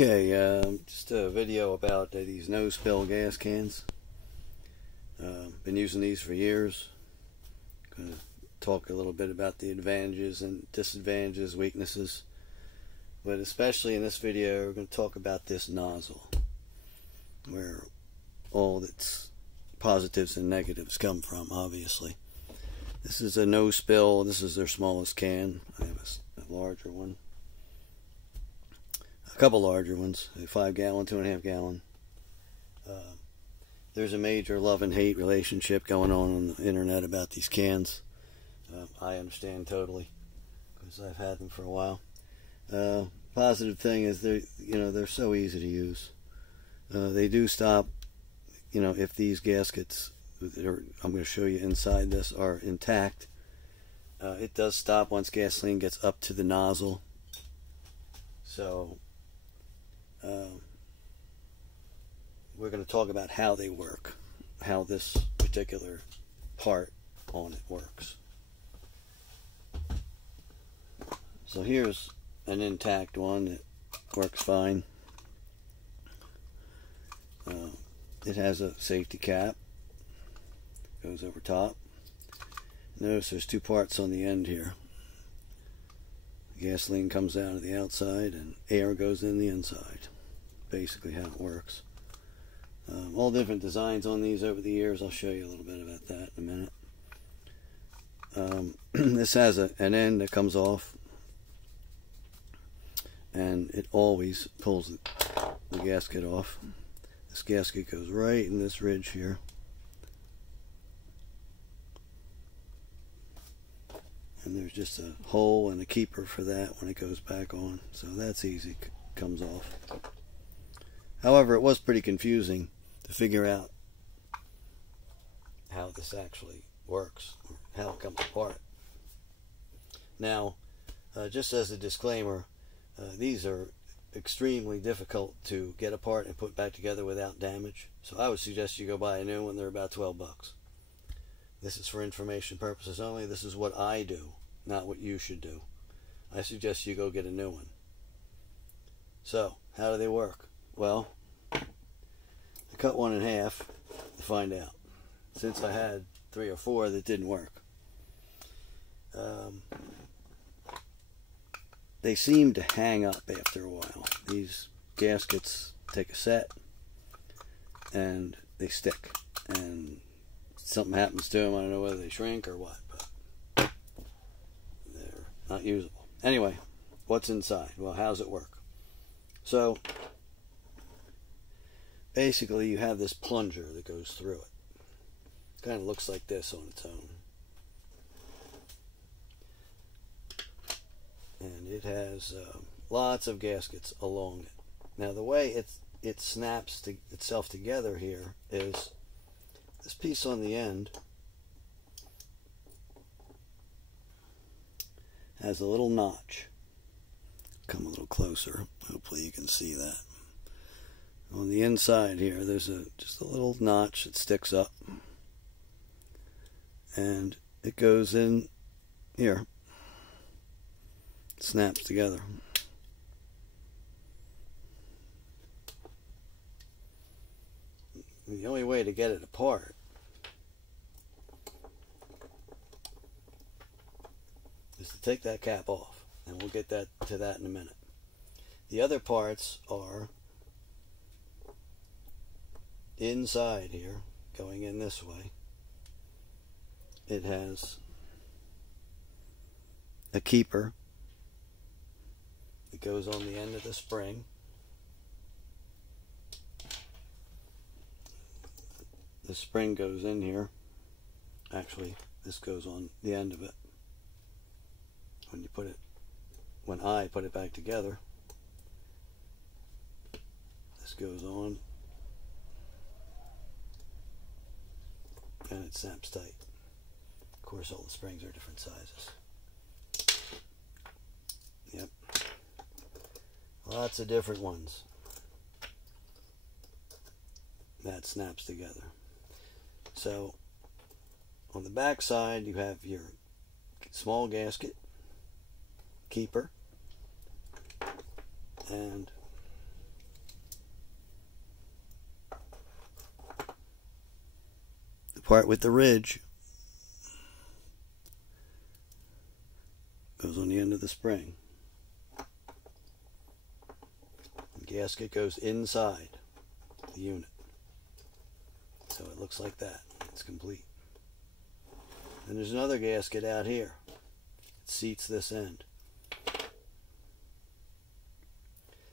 Okay, just a video about these no-spill gas cans. Been using these for years. Going to talk a little bit about the advantages and disadvantages, weaknesses. But especially in this video, we're going to talk about this nozzle, where all its positives and negatives come from, obviously. This is a no-spill. This is their smallest can. I have a larger one. A couple larger ones, a 5 gallon, 2.5 gallon. There's a major love and hate relationship going on the internet about these cans. I understand totally, because I've had them for a while. Positive thing is they're so easy to use. They do stop, if these gaskets, I'm going to show you inside this, are intact. It does stop once gasoline gets up to the nozzle. So we're going to talk about how they work, how this particular part on it works. So here's an intact one that works fine. It has a safety cap, goes over top. Notice there's two parts on the end here. Gasoline comes out of the outside and air goes in the inside. Basically how it works. All different designs on these over the years. I'll show you a little bit about that in a minute. This has an end that comes off, and it always pulls the gasket off. This gasket goes right in this ridge here. And there's just a hole and a keeper for that when it goes back on. So that's easy, comes off. However, it was pretty confusing to figure out how this actually works, or how it comes apart. Now, just as a disclaimer, these are extremely difficult to get apart and put back together without damage. So I would suggest you go buy a new one. They're about 12 bucks. This is for information purposes only. This is what I do, not what you should do. I suggest you go get a new one. So, how do they work? Well, I cut one in half to find out, since I had 3 or 4 that didn't work. They seem to hang up after a while. These gaskets take a set and they stick, and something happens to them. I don't know whether they shrink or what, but they're not usable. Anyway, what's inside? Well, how's it work? So basically you have this plunger that goes through it. Kind of looks like this on its own. And it has lots of gaskets along it. Now the way it snaps itself together here is this piece on the end has a little notch. Come a little closer. Hopefully you can see that. On the inside here, there's just a little notch that sticks up, and it goes in here. It snaps together. The only way to get it apart is to take that cap off, and we'll get to that in a minute. The other parts are inside here, going in this way. It has a keeper that goes on the end of the spring. The spring goes in here. Actually, this goes on the end of it. When I put it back together, this goes on and it snaps tight. Of course, all the springs are different sizes. Yep. Lots of different ones. That snaps together. So, on the back side, you have your small gasket, keeper, and part with the ridge goes on the end of the spring. The gasket goes inside the unit. So it looks like that. It's complete. And there's another gasket out here. It seats this end.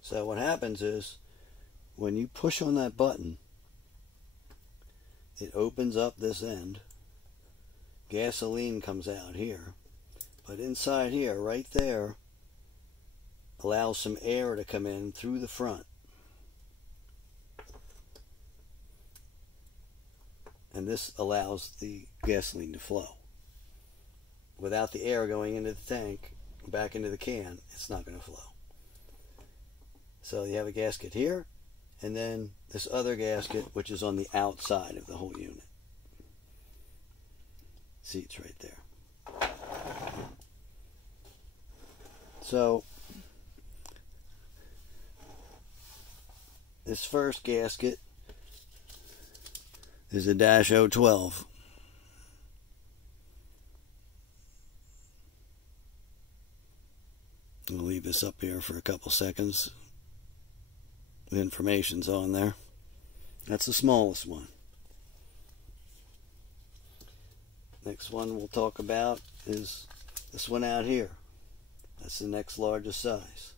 So what happens is, when you push on that button, it opens up this end. Gasoline comes out here. But inside here, right there, allows some air to come in through the front. And this allows the gasoline to flow. Without the air going into the tank, back into the can, it's not going to flow. So you have a gasket here, and then this other gasket, which is on the outside of the whole unit. Seats right there. So this first gasket is a -012. I'll leave this up here for a couple seconds. The information's on there. That's the smallest one. Next one we'll talk about is this one out here. That's the next largest size.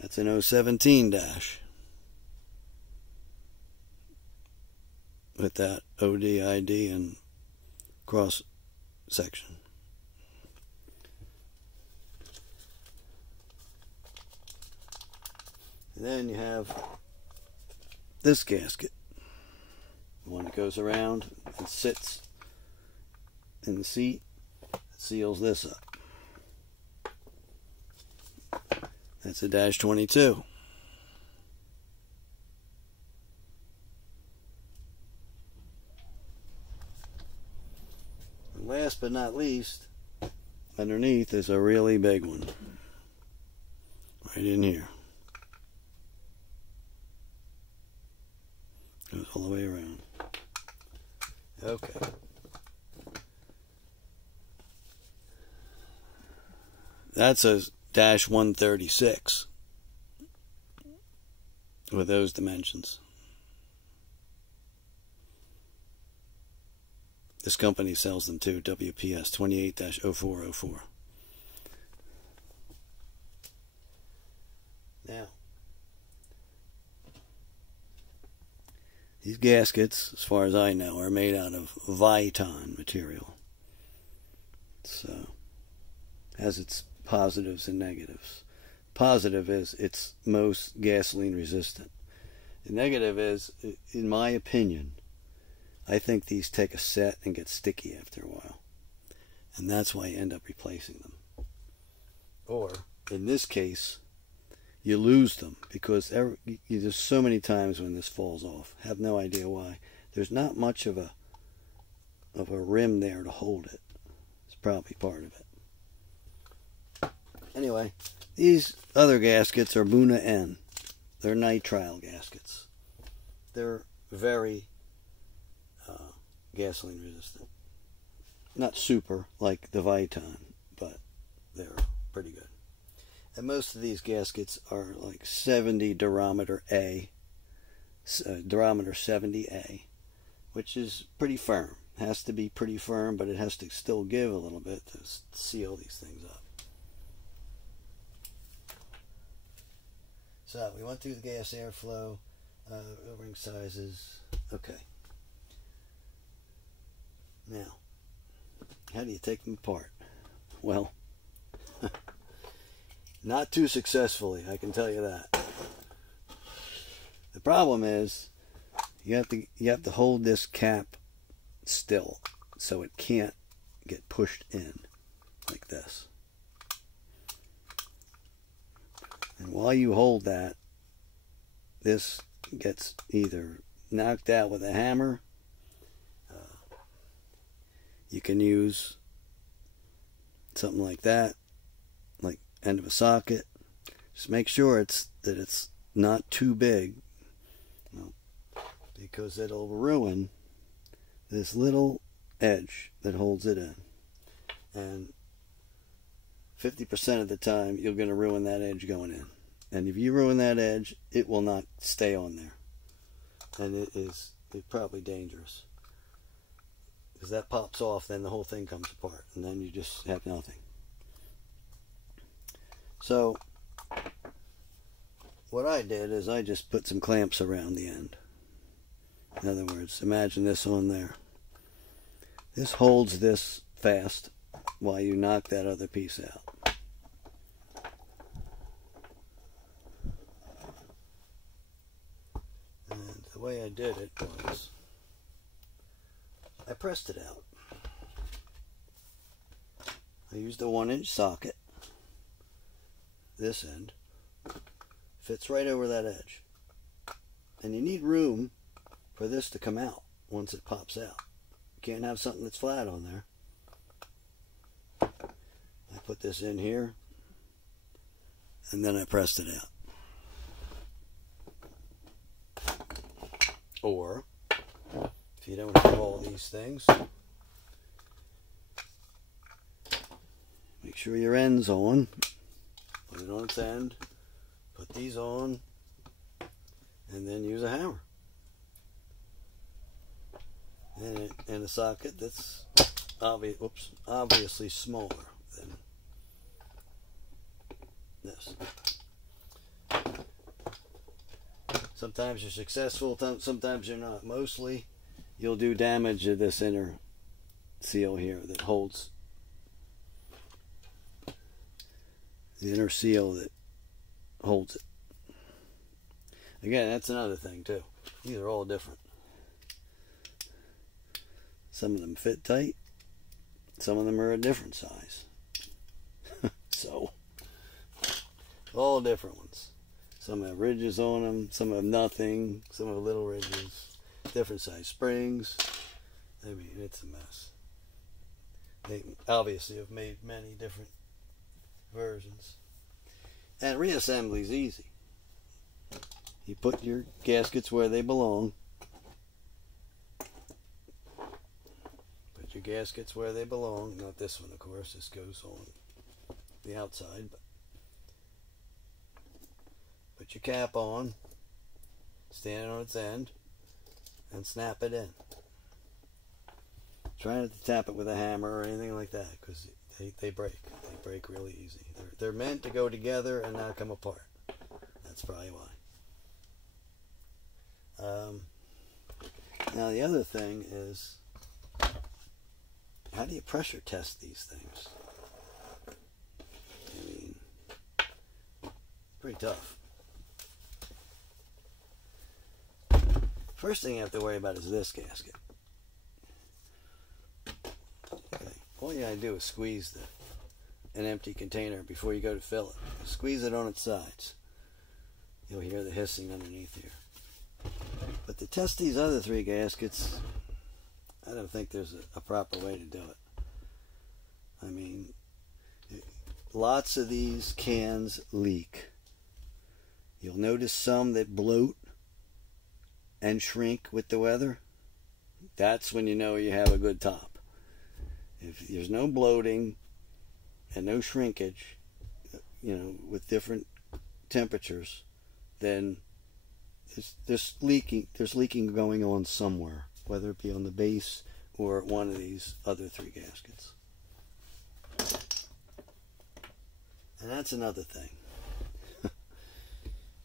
That's an 017 dash. With that ODID and cross section. And then you have this gasket. The one that goes around and sits in the seat. It seals this up. That's a -22. And last but not least, underneath is a really big one. Right in here. Goes all the way around. Okay. That's a -136 with those dimensions. This company sells them too, WPS 28-0404. Now, these gaskets, as far as I know, are made out of Viton material. So, has its positives and negatives. Positive is it's most gasoline resistant. The negative is, in my opinion, I think these take a set and get sticky after a while. And that's why you end up replacing them. Or, in this case, you lose them because there's so many times when this falls off. Have no idea why. There's not much of a rim there to hold it. It's probably part of it. Anyway, these other gaskets are Buna N. They're nitrile gaskets. They're very gasoline resistant. Not super like the Viton, but they're pretty good. And most of these gaskets are like 70 durometer A, durometer 70A, which is pretty firm. Has to be pretty firm, but it has to still give a little bit to seal these things up. So we went through the gas airflow, ring sizes. Okay. Now, how do you take them apart? Well, not too successfully, I can tell you that. The problem is you have to hold this cap still so it can't get pushed in like this. And while you hold that, this gets either knocked out with a hammer. You can use something like that, like end of a socket. Just make sure that it's not too big, because it'll ruin this little edge that holds it in. And 50% of the time, you're going to ruin that edge going in. And if you ruin that edge, it will not stay on there. And it's probably dangerous. Because that pops off, then the whole thing comes apart. And then you just have nothing. So, what I did is I just put some clamps around the end. In other words, imagine this on there. This holds this fast while you knock that other piece out. And the way I did it was I pressed it out. I used a 1-inch socket. This end fits right over that edge. And you need room for this to come out once it pops out. You can't have something that's flat on there. I put this in here and then I pressed it out. Or if you don't have all these things, make sure your end's on. Put it on its end. Put these on. And then use a hammer. And a socket that's obviously smaller than this. Sometimes you're successful, sometimes you're not. Mostly, you'll do damage to this inner seal here that holds the inner seal that holds it. Again, that's another thing too. These are all different. Some of them fit tight. Some of them are a different size. So, all different ones. Some have ridges on them. Some have nothing. Some have little ridges. Different size springs. I mean, it's a mess. They obviously have made many different versions. And reassembly is easy. You put your gaskets where they belong. Put your gaskets where they belong. Not this one, of course. This goes on the outside. But put your cap on. Stand it on its end. And snap it in. Try not to tap it with a hammer or anything like that, because they break. They break really easy. They're meant to go together and not come apart. That's probably why. Now the other thing is, how do you pressure test these things? I mean, pretty tough. First thing you have to worry about is this gasket. Okay. All you gotta do is squeeze an empty container before you go to fill it. Squeeze it on its sides. You'll hear the hissing underneath here. But to test these other 3 gaskets, I don't think there's a proper way to do it. I mean, lots of these cans leak. You'll notice some that bloat and shrink with the weather. That's when you know you have a good top. If there's no bloating and no shrinkage, with different temperatures, then there's leaking going on somewhere, whether it be on the base or one of these other 3 gaskets. And that's another thing.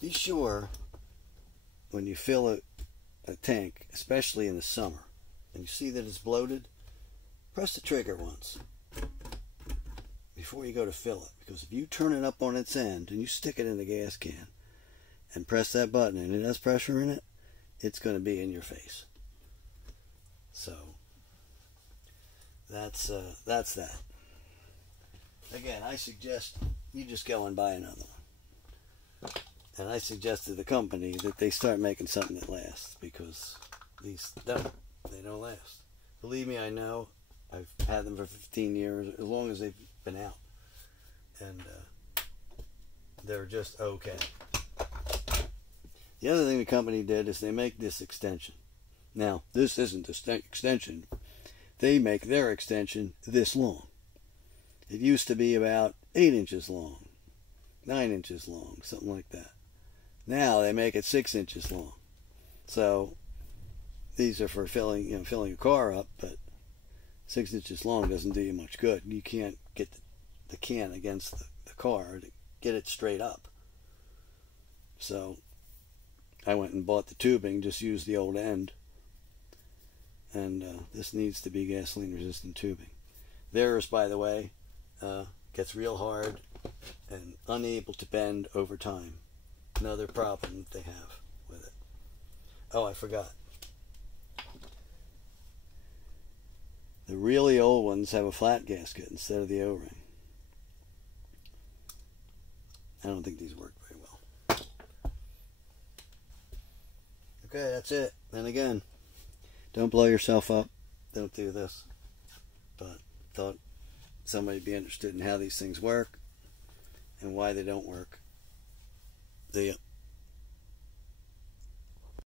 Be sure when you fill a tank, especially in the summer, and you see that it's bloated, press the trigger once before you go to fill it. Because if you turn it up on its end and you stick it in the gas can and press that button and it has pressure in it, it's going to be in your face. So that's that. Again, I suggest you just go and buy another one. And I suggested to the company that they start making something that lasts, because these they don't last. Believe me, I know. I've had them for 15 years, as long as they've been out. And they're just okay. The other thing the company did is they make this extension. Now, this isn't the extension. They make their extension this long. It used to be about 8 inches long, 9 inches long, something like that. Now they make it 6 inches long. So these are for filling a car up, but 6 inches long doesn't do you much good. You can't get the can against the car to get it straight up. So I went and bought the tubing, just used the old end. And this needs to be gasoline resistant tubing. Theirs, by the way, gets real hard and unable to bend over time. Another problem that they have with it. Oh, I forgot. The really old ones have a flat gasket instead of the O-ring. I don't think these work very well. Okay, that's it. And again, don't blow yourself up. Don't do this. But thought somebody would be interested in how these things work and why they don't work. See ya.